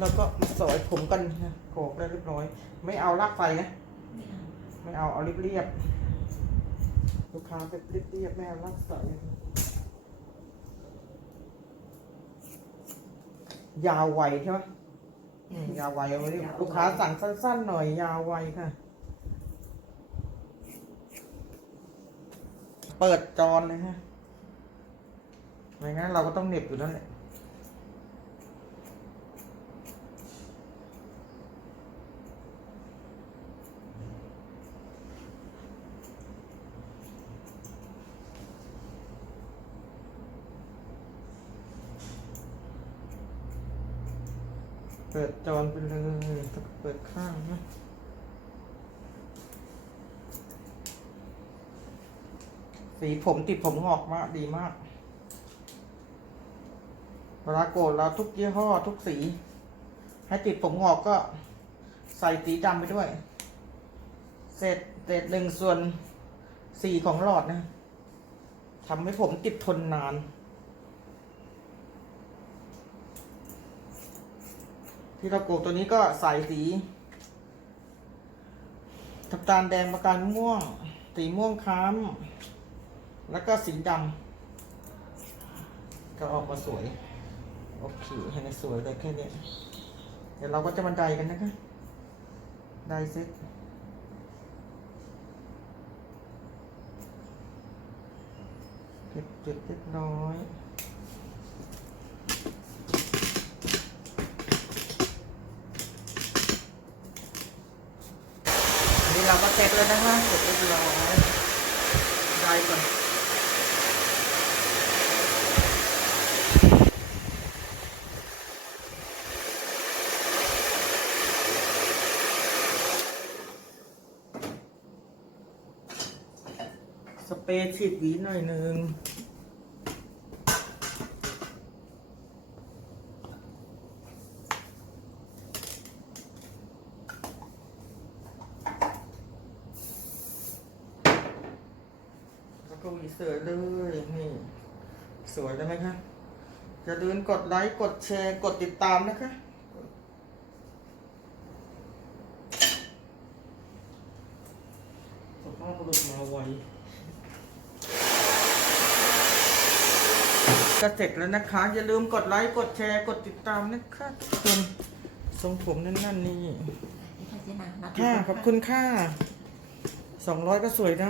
เราก็มาสอยผมกันนะโขกได้เรียบร้อย ไม่เอาลากไฟนะ ไม่เอาไม่เอาเอาเรียบๆลูกค้าเป็นเรียบๆไม่เอาลากสายยาวไวใช่ไหมอืมยาวไวเอาไว้ดิลูกค้าสั่งสั้นๆหน่อย ยาวไวค่ะ เปิดจอนเลยฮะไม่งั้นเราก็ต้องเหน็บอยู่นั่นแหละ เปิดจอนไปเลยต้องเปิดข้างนะสีผมติดผมงอกมากดีมากเวลาโกนเราทุกยี่ห้อทุกสี ให้ติดผมงอกก็ใส่สีดำไปด้วย เศษเศษหนึ่งส่วนสี่ของหลอดนะทำให้ผมติดทนนาน ที่เราโกกตัวนี้ก็ใส่สีน้ำตาลแดงประการม่วง สีม่วงค้ำแล้วก็สีดำก็ออกมาสวยโอเคให้มันสวยเลยแค่นี้เดี๋ยวเราก็จะมาไดกันนะคะไดเซ็ตเก็บจุดเล็กน้อย อันนี้ เราก็เซ็คแล้วนะคะเสร็จเรียบร้อยได้ก่อนสเปรย์ฉีดหวีหน่อยนึง แล้วก็หวีเสือเลยนี่ สวยแล้วไหมคะอย่าลืมกดไลค์กดแชร์กดติดตามนะคะ สภาพบุรุษมาไวก็เสร็จแล้วนะคะ อย่าลืมกดไลค์กดแชร์กดติดตามนะคะทุกคนทรงผมนั่นนั่นนี่นี่ค่ะเจ๊นางนัดค่ะขอบคุณค่ะสองร้อยก็สวยได้